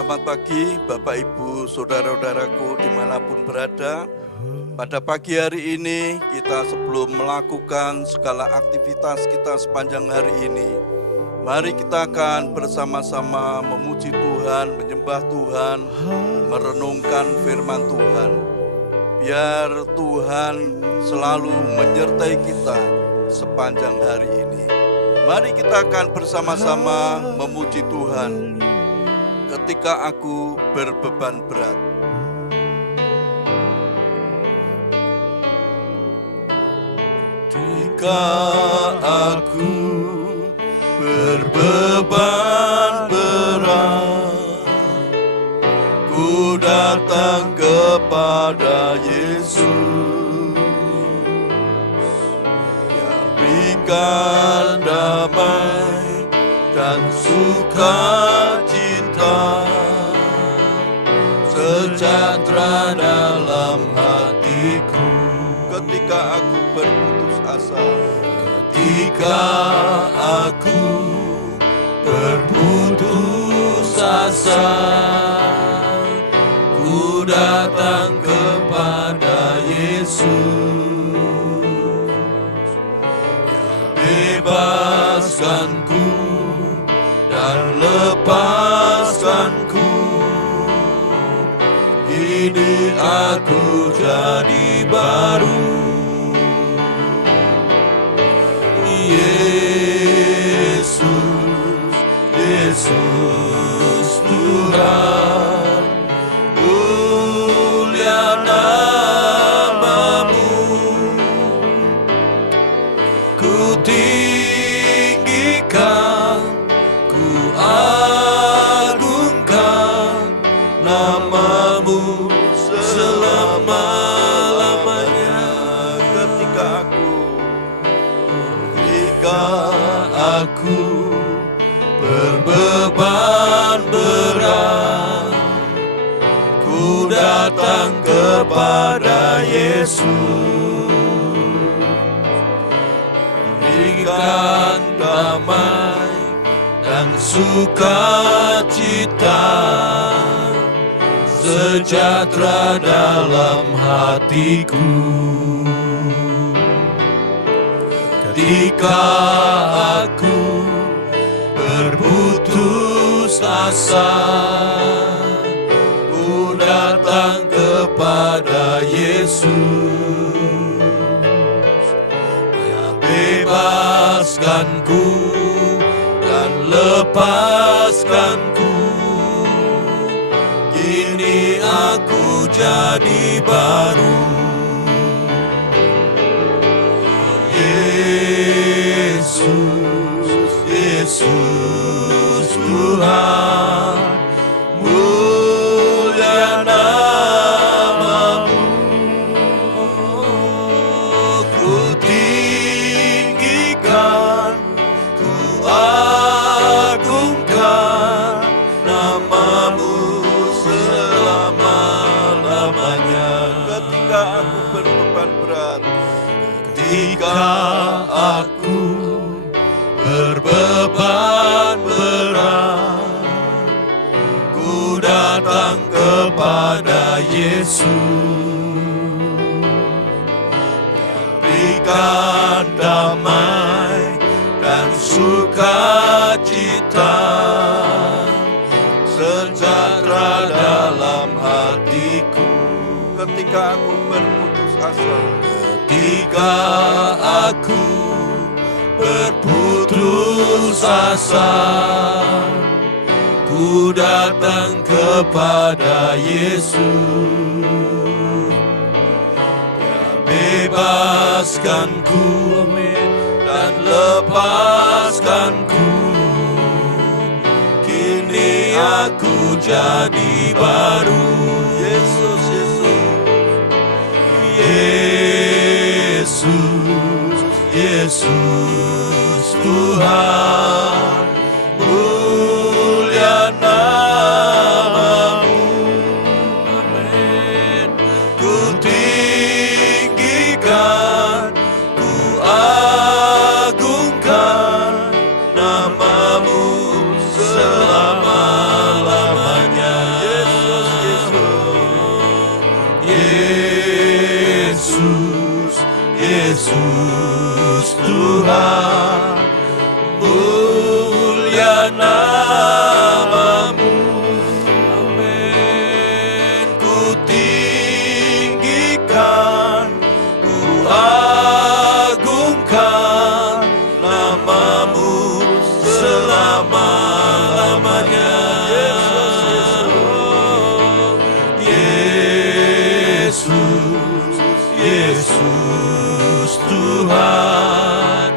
Selamat pagi Bapak Ibu Saudara-saudaraku dimanapun berada. Pada pagi hari ini kita sebelum melakukan segala aktivitas kita sepanjang hari ini, mari kita akan bersama-sama memuji Tuhan, menyembah Tuhan, merenungkan firman Tuhan. Biar Tuhan selalu menyertai kita sepanjang hari ini. Mari kita akan bersama-sama memuji Tuhan. Ketika aku berbeban berat. Ketika aku berbeban berat, ku datang kepada Yesus, yang berikan damai dan sukacita, sejahtera dalam hatiku. Ketika aku berputus asa, ketika aku berputus asa, ku datang kepada Yesus, yang bebaskanku dan lepaskanku. Kini aku jadi baru. Yesus, Yesus Tuhan, mulia nama-Mu. Ku tinggikan, ku agungkan nama-Mu selama-lamanya. Ketika aku berbeban berat, ku datang kepada Yesus, berikan damai dan sukacita, sejahtera dalam hatiku. Ketika aku berputus asa, ku datang kepada Yesus, yang bebaskanku dan lepaskanku. Kini aku jadi baru. Yesus, Yesus Tuhan, mulia nama-Mu. Ku tinggikan, ku agungkan nama-Mu selama-lamanya. Ketika aku berbeban berat, ketika aku berbeban berat, ku datang kepada Yesus, yang berikan damai dan sukacita, sejahtera dalam hatiku. Ketika aku berputus asa, ketika aku berputus asa, ku datang kepada Yesus, yang bebaskanku dan lepaskanku. Kini aku jadi baru. Yesus, Yesus, Yesus, Yesus Tuhan, mulia nama-Mu. Amin. Ku tinggikan, ku agungkan nama-Mu selama-lamanya. mulia namamu. Amin. Ku tinggikan, ku agungkan namamu selama-lamanya. Yesus, Yesus Tuhan,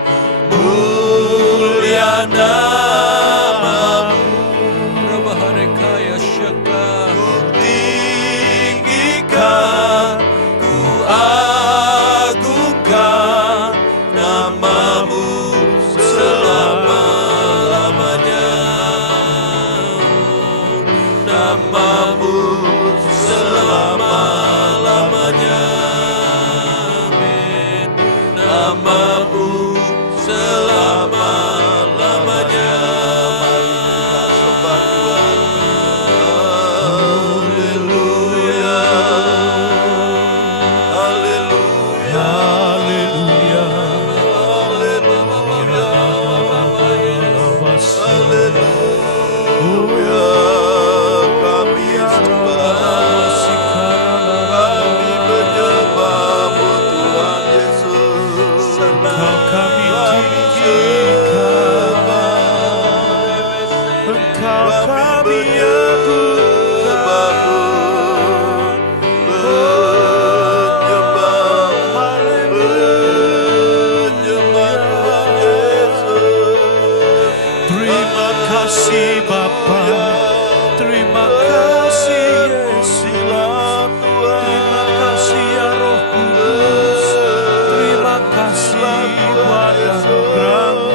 mulia namamu. Rabaharekaya syaka. Ku tinggikan, ku agungkan namamu selama-lamanya. Namamu selama-lamanya. Amin. Namamu selama-lamanya. Mari kita sembah Tuhan. Haleluya. Haleluya. Haleluya. Haleluya. Kami sembah, kami menyembah-Mu Tuhan Yesus. Engkau kami tinggikan, Engkau kami agungkan, menyembah Yesus. terima kasih Bapa, terima kasih Yesus, terima kasih ya Roh Kudus, terima kasih buat anugerah-Mu.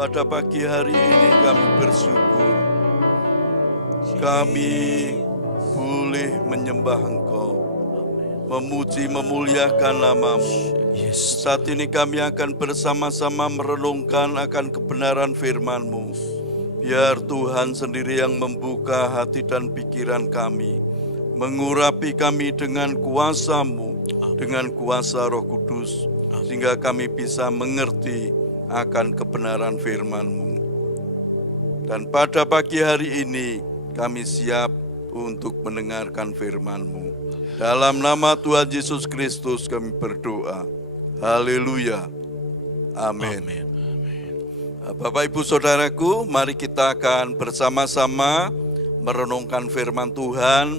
Pada pagi hari ini kami bersyukur, kami boleh menyembah Engkau, memuji memuliakan nama-Mu. Saat ini kami akan bersama-sama merenungkan akan kebenaran firman-Mu. Biar Tuhan sendiri yang membuka hati dan pikiran kami, mengurapi kami dengan kuasa-Mu, dengan kuasa Roh Kudus, sehingga kami bisa mengerti akan kebenaran firman-Mu. Dan pada pagi hari ini kami siap untuk mendengarkan firman-Mu. Dalam nama Tuhan Yesus Kristus kami berdoa. Haleluya. Amin. Bapak Ibu Saudaraku, mari kita akan bersama-sama merenungkan firman Tuhan,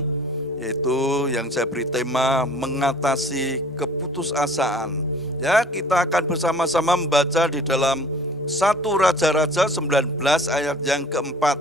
yaitu yang saya beri tema mengatasi keputusasaan. Ya, kita akan bersama-sama membaca di dalam 1 Raja-Raja 19 ayat yang keempat.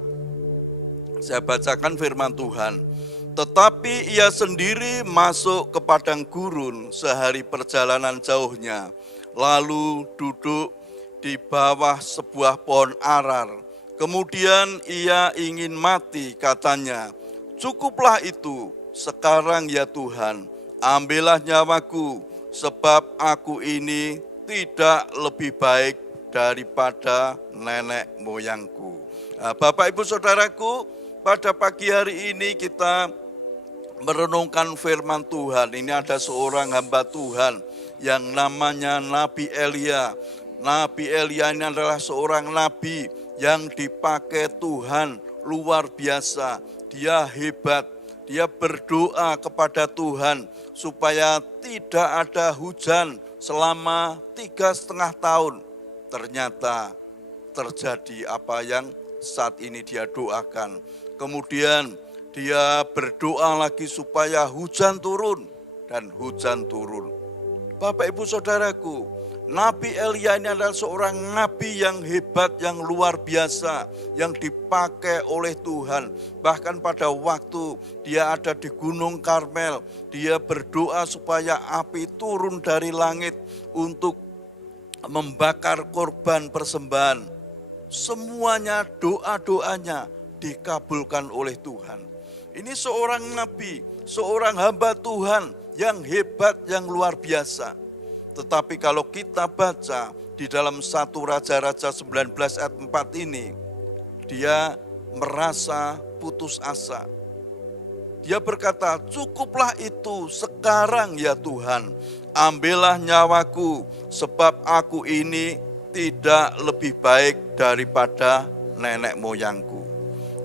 Saya bacakan firman Tuhan. Tetapi ia sendiri masuk ke padang gurun sehari perjalanan jauhnya, lalu duduk di bawah sebuah pohon arar, Kemudian ia ingin mati, katanya, "Cukuplah itu, sekarang ya Tuhan, ambillah nyawaku, sebab aku ini tidak lebih baik daripada nenek moyangku." Nah, Bapak Ibu Saudaraku, pada pagi hari ini kita merenungkan firman Tuhan. Ini ada seorang hamba Tuhan yang namanya Nabi Elia. Nabi Elia ini adalah seorang nabi yang dipakai Tuhan luar biasa. Dia hebat, dia berdoa kepada Tuhan supaya tidak ada hujan selama 3,5 tahun. Ternyata terjadi apa yang saat ini dia doakan. Kemudian dia berdoa lagi supaya hujan turun, dan hujan turun. Bapak Ibu Saudaraku, Nabi Elia ini adalah seorang nabi yang hebat, yang luar biasa, yang dipakai oleh Tuhan. Bahkan pada waktu dia ada di Gunung Karmel, dia berdoa supaya api turun dari langit untuk membakar korban persembahan. Semuanya doa-doanya dikabulkan oleh Tuhan. Ini seorang nabi, seorang hamba Tuhan yang hebat, yang luar biasa. Tetapi kalau kita baca di dalam 1 Raja-Raja 19 ayat 4 ini, dia merasa putus asa. Dia berkata, "Cukuplah itu, sekarang ya Tuhan, ambillah nyawaku, sebab aku ini tidak lebih baik daripada nenek moyangku."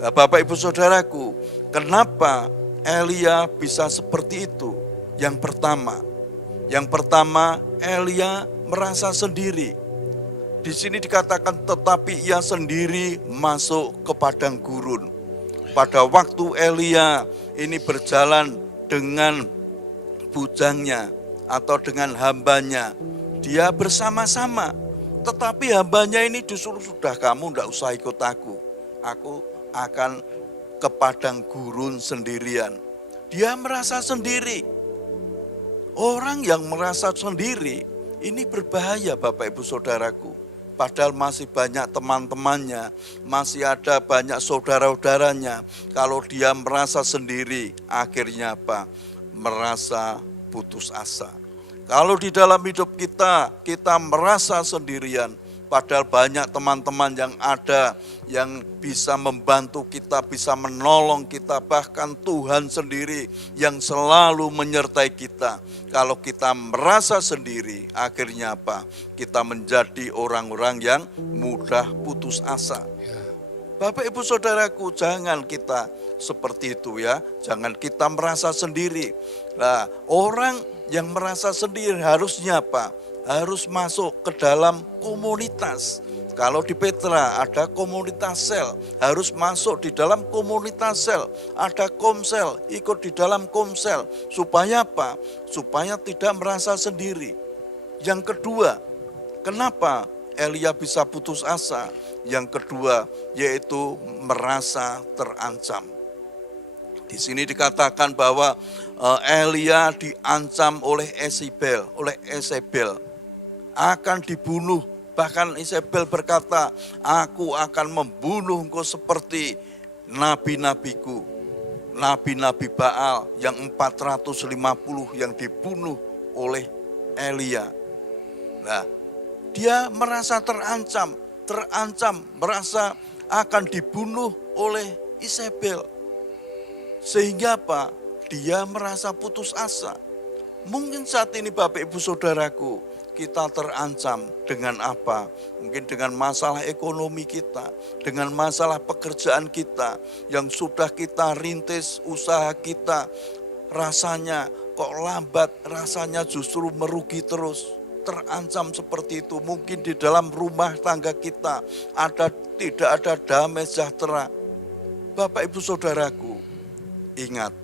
Nah, Bapak Ibu Saudaraku, kenapa Elia bisa seperti itu? Yang pertama Elia merasa sendiri. Di sini dikatakan tetapi ia sendiri masuk ke padang gurun. Pada waktu Elia ini berjalan dengan bujangnya atau dengan hambanya, dia bersama-sama. Tetapi hambanya ini disuruh, "Sudah, kamu tidak usah ikut aku akan ke padang gurun sendirian." Dia merasa sendiri. Orang yang merasa sendiri ini berbahaya, Bapak Ibu Saudaraku. Padahal masih banyak teman-temannya, masih ada banyak saudara-saudaranya. Kalau dia merasa sendiri, akhirnya apa? Merasa putus asa. Kalau di dalam hidup kita merasa sendirian, padahal banyak teman-teman yang ada, yang bisa membantu kita, bisa menolong kita, bahkan Tuhan sendiri yang selalu menyertai kita. Kalau kita merasa sendiri, akhirnya apa? Kita menjadi orang-orang yang mudah putus asa. Bapak Ibu Saudaraku, jangan kita seperti itu ya, jangan kita merasa sendiri. Nah, orang yang merasa sendiri harusnya apa? Harus masuk ke dalam komunitas. Kalau di Petra ada komunitas sel, harus masuk di dalam komunitas sel. Ada komsel, ikut di dalam komsel. Supaya apa? Supaya tidak merasa sendiri. Yang kedua, kenapa Elia bisa putus asa? Yang kedua, yaitu merasa terancam. Di sini dikatakan bahwa Elia diancam oleh Yezebel akan dibunuh. Bahkan Yezebel berkata, "Aku akan membunuh engkau seperti nabi-nabiku." Nabi-nabi Baal yang 450 yang dibunuh oleh Elia. Nah, dia merasa terancam, merasa akan dibunuh oleh Yezebel. Sehingga apa? Dia merasa putus asa. Mungkin saat ini Bapak Ibu Saudaraku, kita terancam dengan apa? Mungkin dengan masalah ekonomi kita, dengan masalah pekerjaan kita, yang sudah kita rintis usaha kita, rasanya kok lambat, rasanya justru merugi terus. Terancam seperti itu. Mungkin di dalam rumah tangga kita tidak ada damai sejahtera. Bapak Ibu Saudaraku, ingat,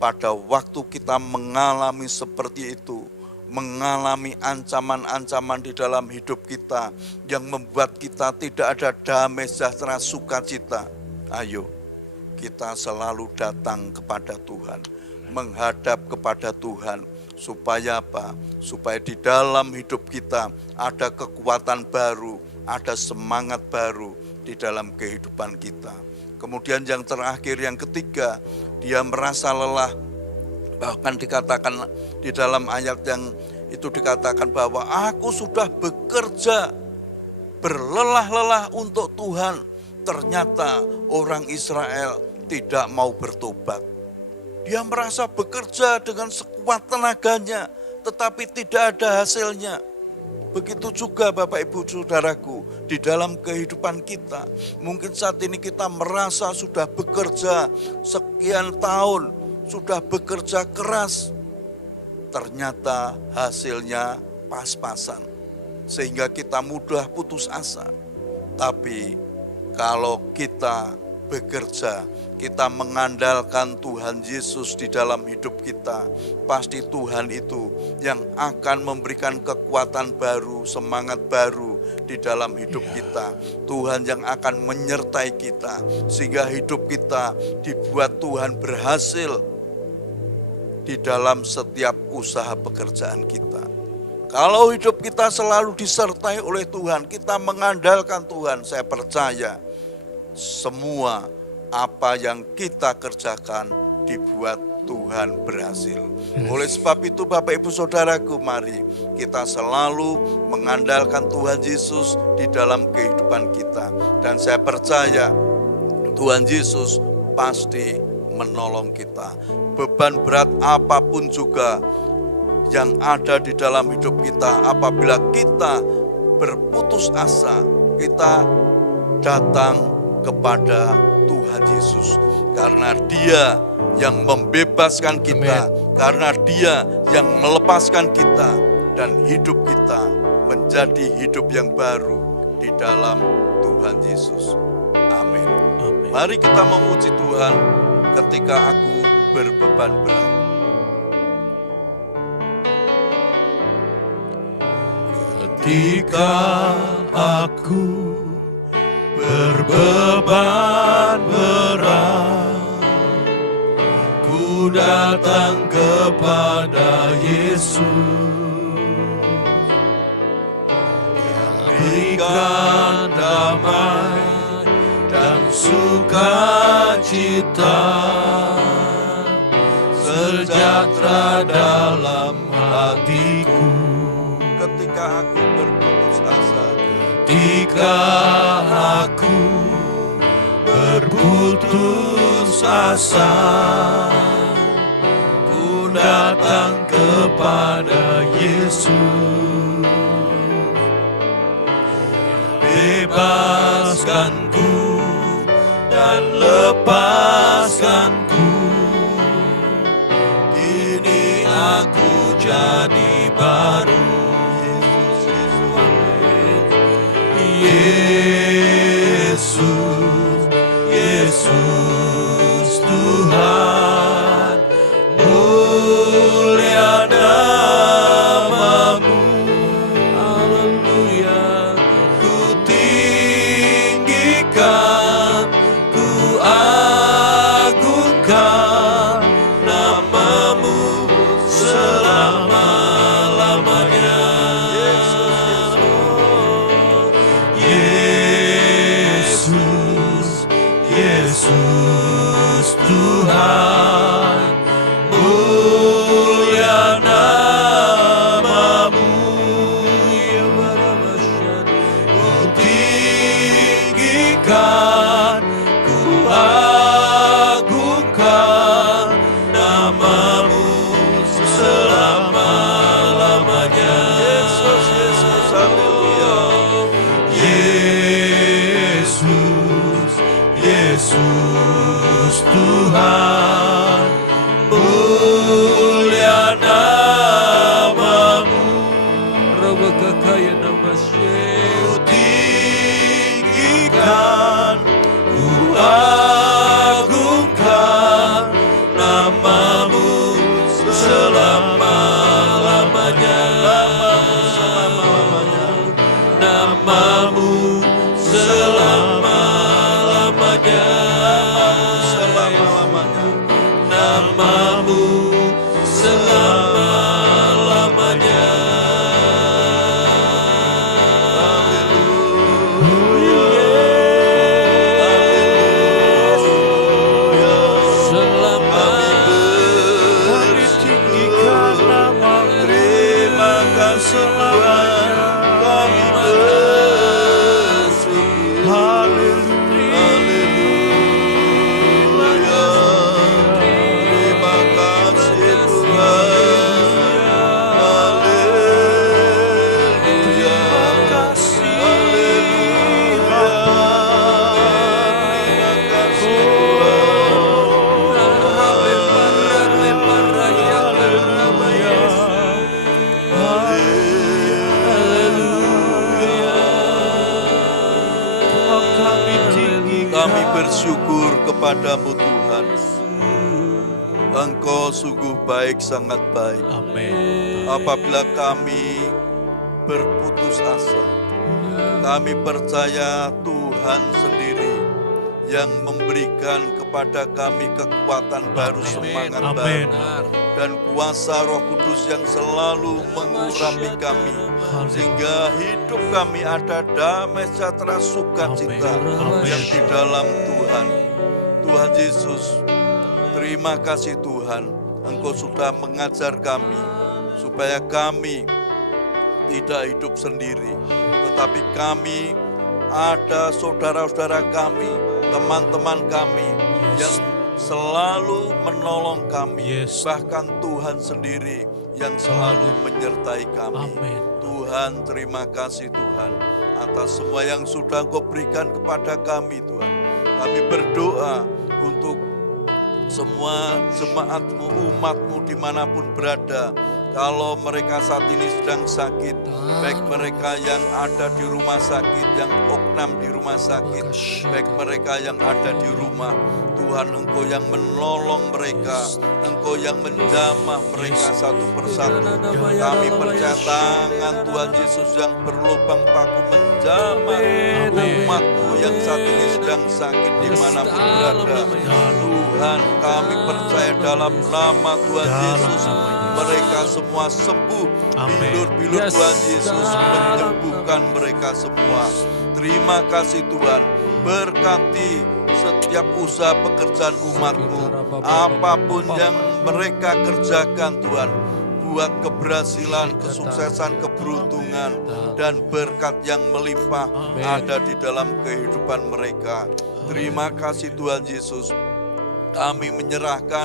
pada waktu kita mengalami seperti itu, mengalami ancaman-ancaman di dalam hidup kita yang membuat kita tidak ada damai sejahtera, sukacita, ayo kita selalu datang kepada Tuhan, menghadap kepada Tuhan. Supaya apa? Supaya di dalam hidup kita ada kekuatan baru, ada semangat baru. di dalam kehidupan kita. Kemudian yang terakhir, yang ketiga, dia merasa lelah. Bahkan dikatakan di dalam ayat yang itu dikatakan bahwa aku sudah bekerja berlelah-lelah untuk Tuhan. Ternyata orang Israel tidak mau bertobat. Dia merasa bekerja dengan sekuat tenaganya, tetapi tidak ada hasilnya. Begitu juga Bapak Ibu Saudaraku, di dalam kehidupan kita. Mungkin saat ini kita merasa sudah bekerja sekian tahun, sudah bekerja keras. Ternyata hasilnya pas-pasan, sehingga kita mudah putus asa. Tapi kalau kita bekerja, kita mengandalkan Tuhan Yesus di dalam hidup kita, pasti Tuhan itu yang akan memberikan kekuatan baru, semangat baru di dalam hidup kita. Tuhan yang akan menyertai kita, sehingga hidup kita dibuat Tuhan berhasil di dalam setiap usaha pekerjaan kita. Kalau hidup kita selalu disertai oleh Tuhan, kita mengandalkan Tuhan, saya percaya semua apa yang kita kerjakan dibuat Tuhan berhasil. Oleh sebab itu Bapak Ibu Saudaraku, mari kita selalu mengandalkan Tuhan Yesus di dalam kehidupan kita. Dan saya percaya Tuhan Yesus pasti menolong kita. Beban berat apapun juga yang ada di dalam hidup kita, apabila kita berputus asa, kita datang kepada Tuhan Yesus, karena Dia yang membebaskan kita, karena Dia yang melepaskan kita, dan hidup kita menjadi hidup yang baru di dalam Tuhan Yesus. Amin. Mari kita memuji Tuhan ketika aku berbeban berat. Ketika aku berbeban berat, ku datang kepada Yesus, yang berikan damai dan sukacita, sejahtera dalam hatiku. Ketika aku berputus asa, ketika aku berputus asa, ku datang kepada Yesus, bebaskanku dan lepaskanku. Kini aku jadi baru. Yesus, Yesus Tuhan, mulia namamu. Haleluya. Ku tinggikan, ku agungkan namamu selama-lamanya. Yesus Tuhan, mulia namamu. Ku tinggikan, ku agungkan namamu selama-lamanya. Yesus, Yesus, haleluya. Yesus Tuhan, mulia namamu. Rabakakaya namasye. Ku tinggikan, ku agungkan namamu selama-lamanya. Namamu selama-lamanya. Namamu selama-lamanya. bersyukur kepadamu Tuhan. Engkau sungguh baik, sangat baik. Amin. Apabila kami berputus asa, kami percaya Tuhan sendiri yang memberikan kepada kami kekuatan baru, semangat Amin. baru, dan kuasa Roh Kudus yang selalu mengurapi kami, sehingga hidup kami ada damai sejahtera sukacita yang di dalam Tuhan. Tuhan Yesus, terima kasih Tuhan, Engkau sudah mengajar kami supaya kami tidak hidup sendiri, tetapi kami ada saudara-saudara kami, teman-teman kami yang selalu menolong kami, bahkan Tuhan sendiri yang selalu menyertai kami. Tuhan, terima kasih Tuhan atas semua yang sudah Engkau berikan kepada kami Tuhan. Kami berdoa untuk semua jemaat-Mu, umat-Mu dimanapun berada. Kalau mereka saat ini sedang sakit, baik mereka yang ada di rumah sakit, yang oknam di rumah sakit, baik mereka yang ada di rumah, Tuhan Engkau yang menolong mereka, Engkau yang menjamah mereka satu persatu. Kami percaya tangan Tuhan Yesus yang berlubang paku menjamah umat-Mu yang saat ini sedang sakit dimanapun berada. Tuhan, kami percaya dalam nama Tuhan Yesus, mereka semua sembuh. Bilur-bilur Tuhan Yesus menyembuhkan mereka semua. Terima kasih Tuhan, berkati setiap usaha pekerjaan umat-Mu, apapun yang mereka kerjakan Tuhan, buat keberhasilan, kesuksesan, keberuntungan, dan berkat yang melimpah ada di dalam kehidupan mereka. Terima kasih Tuhan Yesus. Kami menyerahkan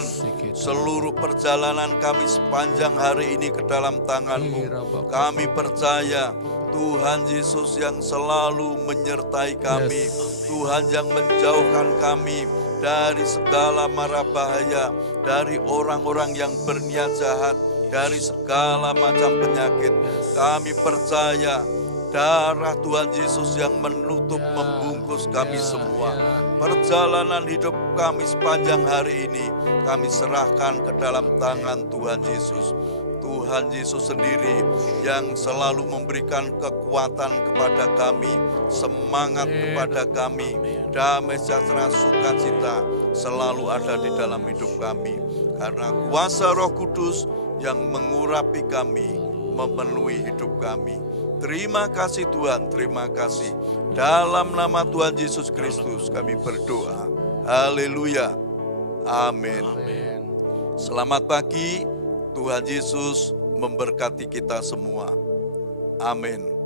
seluruh perjalanan kami sepanjang hari ini ke dalam tangan-Mu. Kami percaya Tuhan Yesus yang selalu menyertai kami, Tuhan yang menjauhkan kami dari segala mara bahaya, dari orang-orang yang berniat jahat, dari segala macam penyakit. Kami percaya darah Tuhan Yesus yang menutup, membungkus kami semua. Perjalanan hidup kami sepanjang hari ini kami serahkan ke dalam tangan Tuhan Yesus. Tuhan Yesus sendiri yang selalu memberikan kekuatan kepada kami, semangat kepada kami, damai sejahtera sukacita selalu ada di dalam hidup kami. Karena kuasa Roh Kudus yang mengurapi kami, memenuhi hidup kami. Terima kasih Tuhan, terima kasih. Dalam nama Tuhan Yesus Kristus kami berdoa. Haleluya. Amin. Selamat pagi, Tuhan Yesus memberkati kita semua. Amin.